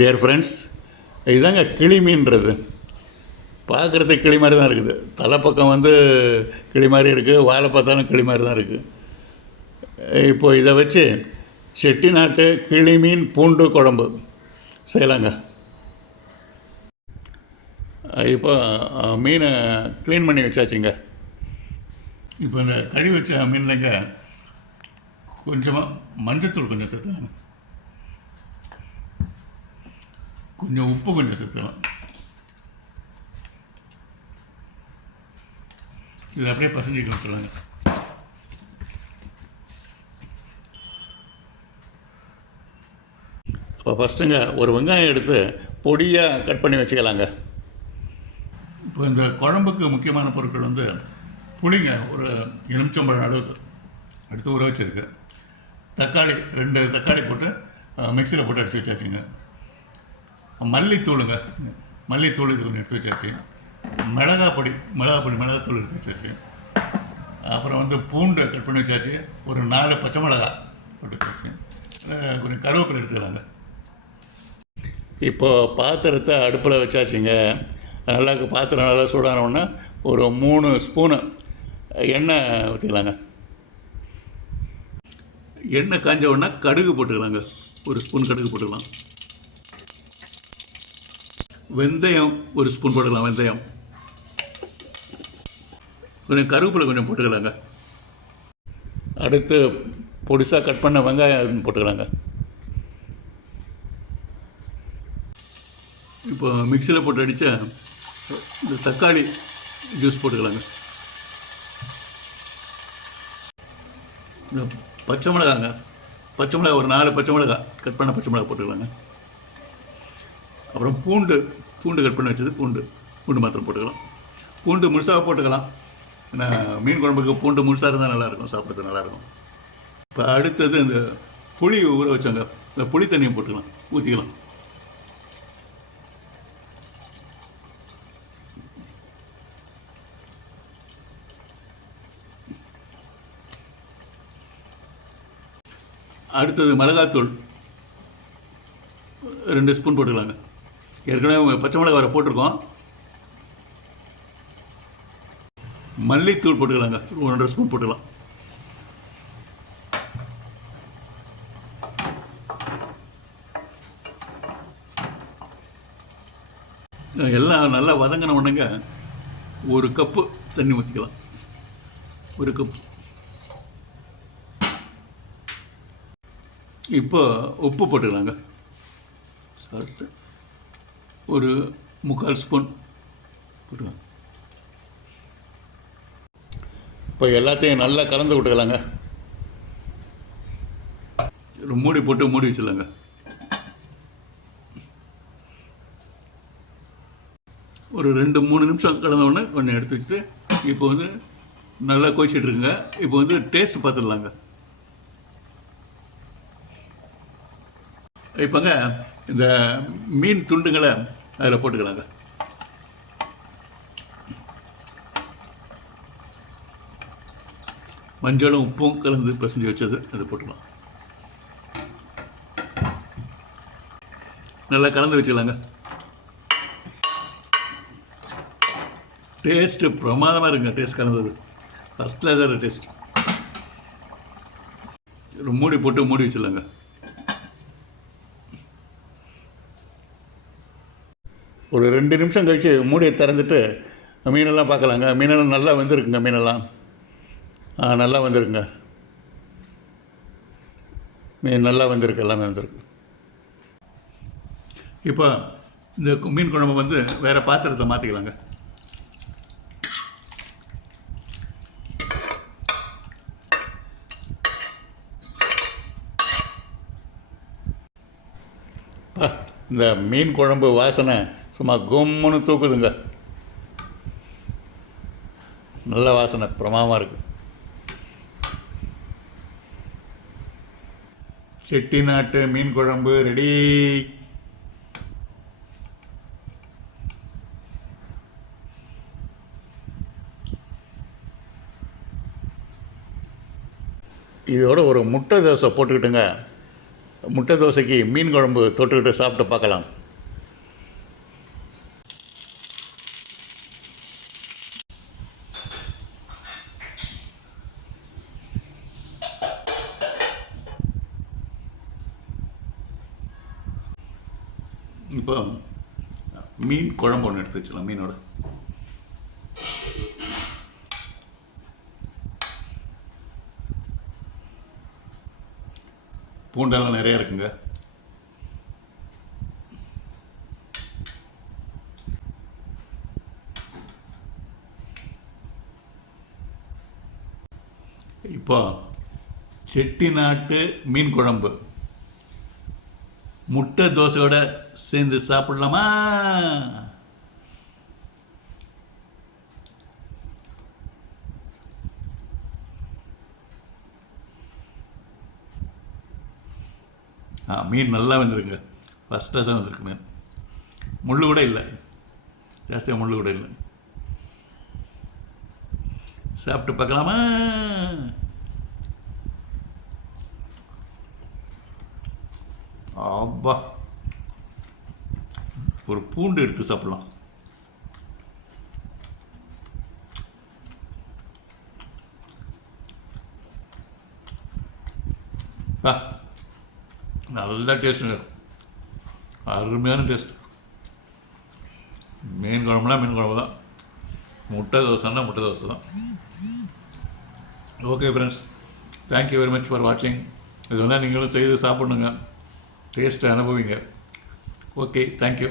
Dear friends, இதுதாங்க கிளி மீன்றது. பார்க்குறதுக்கு கிளி மாதிரி தான் இருக்குது. தலைப்பக்கம் கிளி மாதிரி இருக்குது, வாழை பார்த்தாலும் கிளி மாதிரி தான் இருக்குது. இப்போது இதை வச்சு செட்டிநாட்டு கிளி மீன் பூண்டு குழம்பு செய்யலாங்க. இப்போ மீனை க்ளீன் பண்ணி வச்சாச்சுங்க. இப்போ இந்த கழுவி வச்ச மீன்லங்க கொஞ்சமாக மஞ்சத்தூள் கொஞ்சம் சேர்த்துக்கலாம், கொஞ்சம் உப்பு கொஞ்சம் சேர்த்துக்கலாம். இது அப்படியே பசஞ்சிக்கலாம் சொல்லுங்க. இப்போ ஃபஸ்ட்டுங்க ஒரு வெங்காயம் எடுத்து பொடியாக கட் பண்ணி வச்சுக்கலாங்க. இப்போ இந்த குழம்புக்கு முக்கியமான பொருட்கள் புளிங்க, ஒரு எலுமிச்சம்பழம் அளவுக்கு எடுத்து ஊற வச்சுருக்கு. தக்காளி 2 தக்காளி போட்டு மிக்சியில் போட்டு அடித்து வச்சாச்சுங்க. மல்லித்தூளுங்க, மல்லித்தூள் இது கொஞ்சம் எடுத்து வச்சாச்சு. மிளகாத்தூள் எடுத்து வச்சாச்சு. அப்புறம் பூண்டை கட் பண்ணி வச்சாச்சு. ஒரு 4 பச்சை மிளகா போட்டு வச்சாச்சு. கொஞ்சம் கருவேப்பிலை எடுத்துக்கலாங்க. இப்போது பாத்திரத்தை அடுப்பில் வச்சாச்சுங்க. பாத்திரம் நல்லா சூடானோன்னா ஒரு 3 ஸ்பூனு எண்ணெய் ஊற்றிக்கலாங்க. எண்ணெய் காஞ்ச உடனே கடுகு போட்டுக்கலாங்க. 1 ஸ்பூன் கடுகு போட்டுக்கலாம். வெந்தயம் 1 ஸ்பூன் போட்டுக்கலாம். வெந்தயம் கொஞ்சம் கருவேப்பிலை கொஞ்சம் போட்டுக்கலாங்க. அடுத்து பொடிசாக கட் பண்ண வெங்காயம் போட்டுக்கலாங்க. இப்போ மிக்சியில் போட்டு அடித்த இந்த தக்காளி ஜூஸ் போட்டுக்கலாங்க. இந்த பச்சை மிளகாங்க, பச்சை மிளகா ஒரு 4 பச்சை மிளகா கட் பண்ண பச்சை மிளகா போட்டுக்கலாங்க. அப்புறம் பூண்டு கட் பண்ணி வச்சது பூண்டு மாத்திரம் போட்டுக்கலாம். பூண்டு முழுசாக போட்டுக்கலாம். ஏன்னா மீன் குழம்புக்கு பூண்டு முழுசாக இருந்தால் நல்லாயிருக்கும், சாப்பிட்றது நல்லாயிருக்கும். இப்போ அடுத்தது இந்த புளி ஊற வச்சாங்க, இந்த புளி தண்ணியை போட்டுக்கலாம், ஊற்றிக்கலாம். அடுத்தது மிளகாத்தூள் 2 ஸ்பூன் போட்டுக்கலாங்க. ஏற்கனவே பச்சை மிளகா வர போட்டிருக்கோம். மல்லித்தூள் போட்டுக்கலாங்க, 1.5 ஸ்பூன் போட்டுக்கலாம். எல்லாம் நல்லா வதங்கின உடனேங்க 1 கப்பு தண்ணி ஊற்றிக்கலாம். 1 கப். இப்போ உப்பு போட்டுக்கலாங்க. சால்ட்டு ஒரு 3/4 ஸ்பூன் போட்டுக்கலாம். இப்போ எல்லாத்தையும் நல்லா கலந்து விட்டுக்கலாங்க. ஒரு மூடி போட்டு மூடி வச்சிடலாங்க. ஒரு 2-3 நிமிஷம் கலந்த உடனே கொஞ்சம் எடுத்து வச்சுட்டு இப்போ நல்லா கொதிச்சிட்டு இருக்குங்க. இப்போ டேஸ்ட் பார்த்துடலாங்க. இப்போங்க இந்த மீன் துண்டுங்களை அதில் போட்டுக்கலாங்க. மஞ்சளும் உப்பும் கலந்து பசஞ்சு வச்சது அதை போட்டுக்கலாம். நல்லா கலந்து வச்சுக்கலாங்க. டேஸ்ட்டு பிரமாதமாக இருக்குங்க. டேஸ்ட் கலந்தது ஃபஸ்ட் கிளாஸாக டேஸ்ட். ஒரு மூடி போட்டு மூடி வச்சிடலாங்க. ஒரு 2 நிமிஷம் கழித்து மூடியை திறந்துட்டு மீனெல்லாம் பார்க்கலாங்க. மீனெல்லாம் நல்லா வெந்திருக்குங்க. மீனெல்லாம் நல்லா வந்திருக்குங்க. மீன் நல்லா வந்திருக்கு, எல்லாமே வந்திருக்கு. இப்போ இந்த மீன் குழம்பு வேறு பாத்திரத்தை மாற்றிக்கலாங்க. இந்த மீன் குழம்பு வாசனை சும்மா கும்முன்னு தூக்குதுங்க. நல்ல வாசனை, பிரமாதமாக இருக்குது. செட்டிநாட்டு மீன் குழம்பு ரெடி. இதோட ஒரு முட்டை தோசை போட்டுக்கிட்டுங்க. முட்டை தோசைக்கு மீன் குழம்பு தொட்டுக்கிட்டு சாப்பிட்டு பார்க்கலாம். இப்போ மீன் குழம்பு ஒன்று எடுத்து வச்சுக்கலாம். மீனோட பூண்டெல்லாம் நிறையா இருக்குங்க. இப்போ செட்டிநாட்டு மீன் குழம்பு முட்டை தோசையோட சேர்ந்து சாப்பிடலாமா? மீன் நல்லா வந்துருங்க. ஃபஸ்ட் கிளாஸாக வந்திருக்கு மீன். முள் கூட இல்லை, ஜாஸ்தியாக முள் கூட இல்லை. சாப்பிட்டு பார்க்கலாமா? அப்பா, ஒரு பூண்டு எடுத்து சாப்பிடலாம். நல்ல டேஸ்ட்டுங்க, அருமையான டேஸ்ட். மீன் குழம்புனா மீன் குழம்பு தான், முட்டை தோசைன்னா முட்டை தோசை தான். Okay friends, thank you very much for வாட்சிங். இது வந்து நீங்களும் செய்து சாப்பிட்ணுங்க, டேஸ்ட்டை அனுபவிங்க. Okay, thank you.